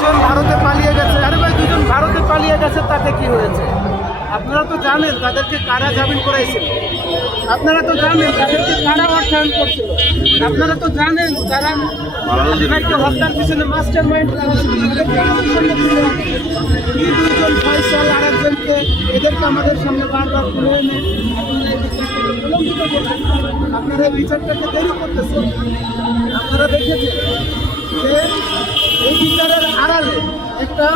দুজন ভারতে পালিয়ে গেছে। আরে ভাই, দুজন ভারতে পালিয়ে গেছে, তাতে কি হয়েছে? আপনারা তো জানেন তাদেরকে কারা জামিন করাইছিল, আপনারা তো জানেন তাদেরকে কারা অর্থায়ন করছিল, আপনারা তো জানেন তারা হাদিভাইকে হত্যার পিছনে মাস্টার মাইন্ড কি দুজন ফয়সাল আর একজনকে, এদেরকে আমাদের সামনে বারবার তুলে এনে আপনারা এই বিচারটাকে দেরি করতেছেন। আপনারা দেখেছেন যে এই বিচারের আড়ালে একটা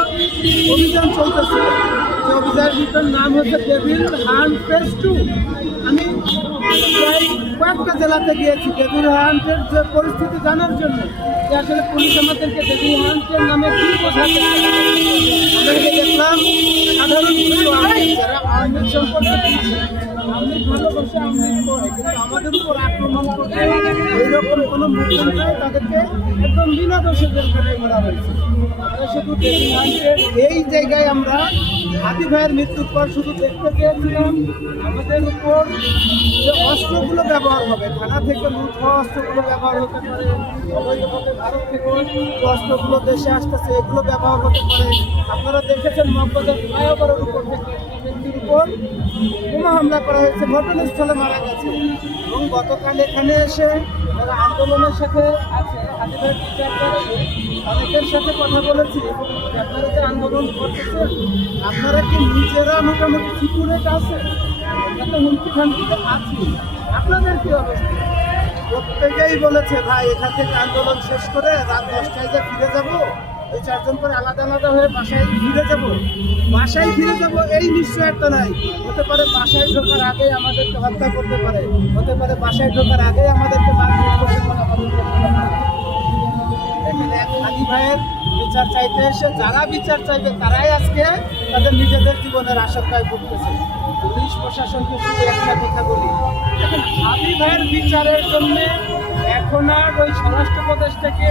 অভিযান চলতেছিল, যে অভিযানটার নাম হচ্ছে ডেভিল হান্ট ফেজ 2। আমি প্রায় কয়েকটা জেলাতে গিয়েছি ডেভিল হান্টের যে পরিস্থিতি জানার জন্য, যে আসলে পুলিশ আমাদেরকে ডেভিল হান্টের নামে কি বোঝাতে আমাদেরকে দেখলাম সাধারণ কিছু আওয়ামী যারা আওয়ামী সম্পর্কে আওয়ামী ভালোবাসে, আওয়ামী করে, কিন্তু আমাদের উপর আক্রমণ করতে এইরকম কোনো মুভমেন্ট নয়, তাদেরকে একদম বিনা দোষে জেলখানায় করা হয়েছে। আমরা শুধু ডেভিল হান্টের এই জায়গায় আমরা হাদি ভাইয়ের মৃত্যুর পর শুধু দেখতে চেয়েছিলাম আমাদের উপর যে অস্ত্রগুলো ব্যবহার হবে, থানা থেকে লুট হওয়া অস্ত্রগুলো ব্যবহার হতে পারে, অবৈধভাবে ভারত থেকে যে অস্ত্রগুলো দেশে আসতেছে এগুলো ব্যবহার হতে পারে। আপনারা দেখেছেন মগবাজার ফ্লাইওভারের উপর থেকে ব্যক্তির উপর বোমা হামলা করা হয়েছে, ঘটনাস্থলে মারা গেছে। এবং গতকাল এখানে এসে যারা আন্দোলনের সাথে আছে হাদি ভাইয়ের বিচার করছে, অনেকের সাথে কথা বলেছি, আপনারা যে আন্দোলন করতেছেন আপনারা কি নিজেরা মোটামুটি সিকিউরিটি আছে? আমরা তো হুমকি ফামকিতে আছি, আপনাদের কি অবস্থা? প্রত্যেকেই বলেছে ভাই এখান থেকে আন্দোলন শেষ করে রাত 10টায় যে ফিরে যাবো, ওই 4 জন করে আলাদা আলাদা হয়ে বাসায় ফিরে যাবো, বাসায় ফিরে যাবো এই নিশ্চয়তা নাই। হতে পারে বাসায় ঢোকার আগেই আমাদেরকে হত্যা করতে পারে, হতে পারে বাসায় ঢোকার আগেই আমাদেরকে মারপিট করতে পারে। এক হাদি ভাইয়ের বিচার চাইতে এসে যারা বিচার চাইবে তারাই আজকে তাদের নিজেদের জীবনের আশঙ্কায় ভুগতেছে। পুলিশ প্রশাসনকে শুধু একটা কথা বলি, দেখেন হাদি ভাইয়ের বিচারের জন্য এখন আর ওই স্বরাষ্ট্র প্রদেশ থেকে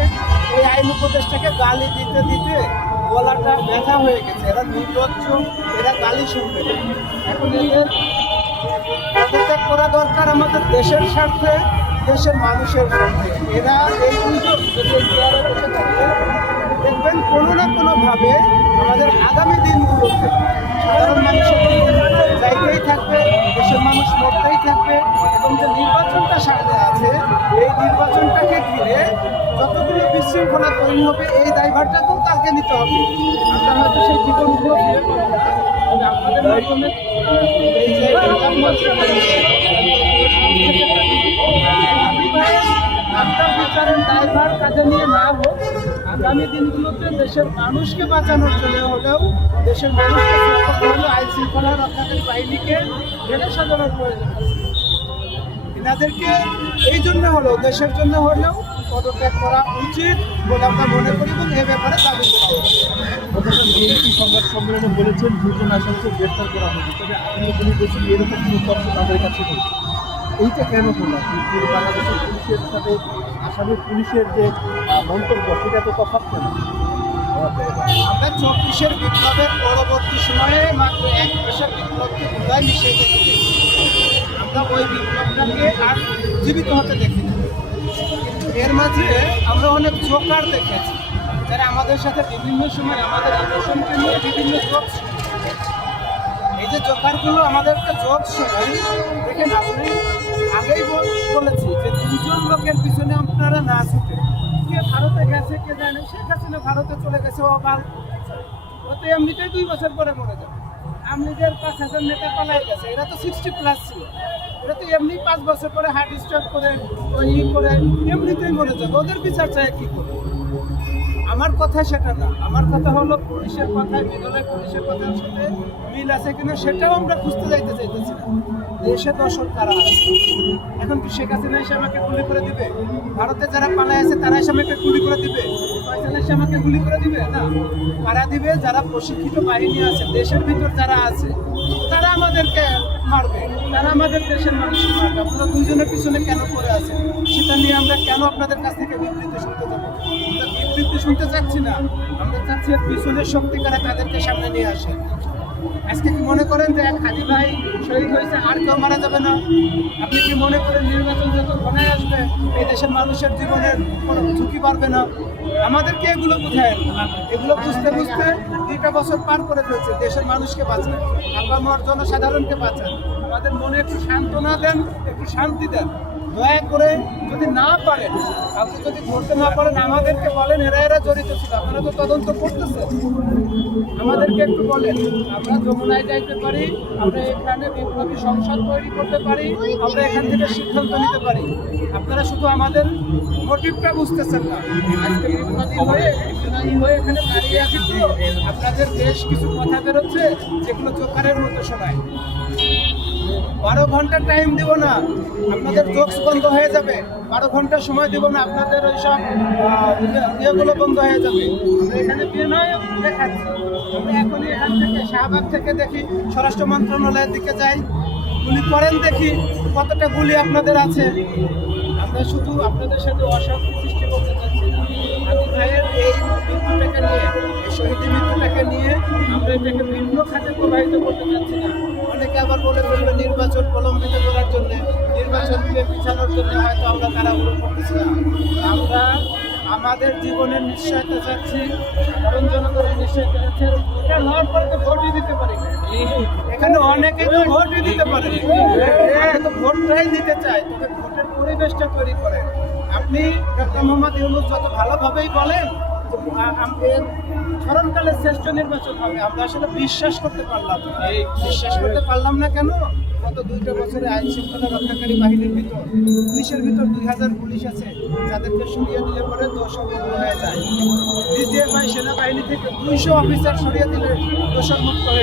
ওই আইন উপদেশটাকে গালি দিতে দিতে গলাটা ব্যথা হয়ে গেছে। এরা নির্লজ্জ, এরা গালি শুনবে। এখন এদের পদত্যাগ করা দরকার আমাদের দেশের স্বার্থে, দেশের মানুষের স্বার্থে। এরা এই দুজন যদি চেয়ারে বসে থাকে দেখবেন কোনো না কোনোভাবে আমাদের আগামী দিনগুলোতে সাধারণ মানুষের যাইতেই থাকবে, দেশের মানুষ মরতেই থাকবে। এবং যে নির্বাচনটা সামনে আছে এই নির্বাচনটাকে ঘিরে যতগুলো বিশৃঙ্খলা তৈরি হবে এই দায়ভারটাকেও তাকে নিতে হবে। আমরা হয়তো সেই জীবনগুলো ফিরে পাবো না, কিন্তু আমাদের মাধ্যমে এই যে আপনার বিচারের দায়ভার কাজে নিয়ে না হোক, আগামী দিনগুলোতে দেশের মানুষকে বাঁচানোর জন্য হলেও, দেশের মানুষকে সুরক্ষা হলেও আইন শৃঙ্খলা রক্ষাকারী বাহিনীকে ঢেলে সাজানোর প্রয়োজন আছে। এনাদেরকে এই জন্য হলেও, দেশের জন্য হলেও পদত্যাগ করা উচিত বলে আমরা মনে করি এবং এ ব্যাপারে দাবি করি। সংবাদ সম্মেলনে বলেছেন 2 জন আসামিকে গ্রেফতার করা হবে, তবে আপনি বলেছেন এরকম কোনো তথ্য তাদের কাছে নেই। এইটা কেন হলো? বাংলাদেশের পুলিশের সাথে আসামের পুলিশের যে মন্তব্য সেটা তো তফাৎ কেন? আমরা 24-এর বিপ্লবের পরবর্তী সময়ে মাত্র 1 মাসের বিপ্লবকে বোধহয় মিশিয়ে দেখেছি। আমরা ওই বিপ্লবটাকে আর জীবিত হতে দেখিনি, কিন্তু এর মাঝে আমরা অনেক জোকার দেখেছি যারা আমাদের সাথে বিভিন্ন সময় আমাদের ইমোশনকে নিয়ে বিভিন্ন জোক। এই যে জোকারগুলো আমাদেরকে জোক শোনায়, দেখেন আপনি আগেই বলেছি যে 2 জন লোকের পিছনে আপনারা না ছুটে, কে ভারতে গেছে কে জানে, শেখ হাসিনা ভারতে চলে গেছে, ওতে এমনিতেই 2 বছর পরে মরে যাবে। আমলিগের 5,000 নেতা পালাই গেছে, এরা তো 60+ ছিল, এরা তো এমনি 5 বছর পরে হার্ট স্ট্রোক করে ওই করে এমনিতেই মরে যাবে। ওদের বিচার চায় কী করবে? আমার কথা সেটা না, আমার কথা হলো পুলিশের কথায় বিদলের পুলিশের কথার সাথে মিল আছে কিনা সেটাও আমরা খুঁজতে যাইতে চাইতেছি না। দেশে দর্শক কারা আছে? এখন কি শেখ হাসিনা এসে আমাকে গুলি করে দিবে? ভারতে যারা পালায় আছে তারা এসে আমাকে গুলি করে দিবে? ফয়সাল এসে আমাকে গুলি করে দিবে? না, কারা দিবে? যারা প্রশিক্ষিত বাহিনী আছে দেশের ভিতর যারা আছে তারা আমাদেরকে মারবে, তারা আমাদের দেশের মানুষকে মারবে। আপনারা 2 জনের পিছনে কেন পড়ে আছেন সেটা নিয়ে আমরা কেন আপনাদের কাছ থেকে বিবৃতি শুনতে যাবো? আমরা বিবৃতি শুনতে চাচ্ছি না, আমরা চাচ্ছি এর পিছনের শক্তি কারা তাদেরকে সামনে নিয়ে আসে। আজকে কি মনে করেন যে এক হাজি ভাই শহীদ হয়েছে আর কেউ মারা যাবে না? আপনি কি মনে করেন নির্বাচন যত ঘনায় আসবে এই দেশের মানুষের জীবনের কোনো ঝুঁকি বাড়বে না? আমাদেরকে এগুলো বুঝায়, এগুলো বুঝতে বুঝতে 2টা বছর পার করে ফেলছে। দেশের মানুষকে বাঁচান, আপামর জনসাধারণকে বাঁচান, আমাদের মনে একটু সান্ত্বনা দেন, একটু শান্তি দেন। দয়া করে যদি না পারেন, আপনি যদি ধরতে না পারেন আমাদেরকে বলেন এরা এরা জড়িত ছিল, আপনারা তো তদন্ত করতেছেন, আমাদেরকে একটু বলেন। আমরা যমুনায় যাইতে পারি, আমরা এখানে বিপ্লবী সংসদ তৈরি করতে পারি, আমরা এখান থেকে সিদ্ধান্ত নিতে পারি। আপনারা শুধু আমাদের মোটিভটা বুঝতেছেন না। আজকে বিপ্লবী হয়ে এখানে দাঁড়িয়ে আছি তো আপনাদের বেশ কিছু কথা বেরোচ্ছে যেগুলো জোকারের মতো শোনায়। 12 ঘন্টা টাইম দিব না, আপনাদের জোকস বন্ধ হয়ে যাবে। 12 ঘন্টা সময় দিব না, আপনাদের ওই সব ইয়েগুলো বন্ধ হয়ে যাবে। আমরা এখানে বিয়ে নয় দেখাচ্ছি, আমরা এখনই এখান থেকে শাহবাগ থেকে দেখি স্বরাষ্ট্র মন্ত্রণালয়ের দিকে যাই, গুলি করেন, দেখি কতটা গুলি আপনাদের আছে। আমরা শুধু আপনাদের সাথে অশান্তি সৃষ্টি করতে চাচ্ছি না। হাদি ভাইয়ের এই মৃত্যুটাকে নিয়ে, এই শহীদের মৃত্যুটাকে নিয়ে আমরা এটাকে ভিন্ন খাতে প্রবাহিত করতে চাচ্ছি না। অনেকে আবার বলে ফেলবে নির্বাচন প্রলম্বিত করার জন্য, নির্বাচনকে পিছানোর জন্য হয়তো আমরা কারাগুলো করতেছি না। আমরা আমাদের জীবনের নিশ্চয়তা চাচ্ছি, সাধারণ জনগণের নিশ্চয়তা চাচ্ছি। এটা হওয়ার পরে তো ভোটই দিতে পারি না। এখানে অনেকে তো ভোটই দিতে পারে, তো ভোটটাই দিতে চায়, তবে ভোটের পরিবেশটা তৈরি করে। আপনি ডক্টর মোহাম্মদ ইউনূস যত ভালোভাবেই বলেন স্মরণকালের শ্রেষ্ঠ নির্বাচন হবে, আমরা আসলে বিশ্বাস করতে পারলাম না। বিশ্বাস করতে পারলাম না কেন? গত 2টা বছরে আইন শৃঙ্খলা রক্ষাকারী বাহিনীর ভিতর, পুলিশের ভিতর 2000 পুলিশ আছে যাদেরকে সরিয়ে দিলে পরে দোষমুক্ত হয়ে যায়। ডিজিএফআই সেনাবাহিনী থেকে 200 অফিসার সরিয়ে দিলে দোষমুক্ত হয়ে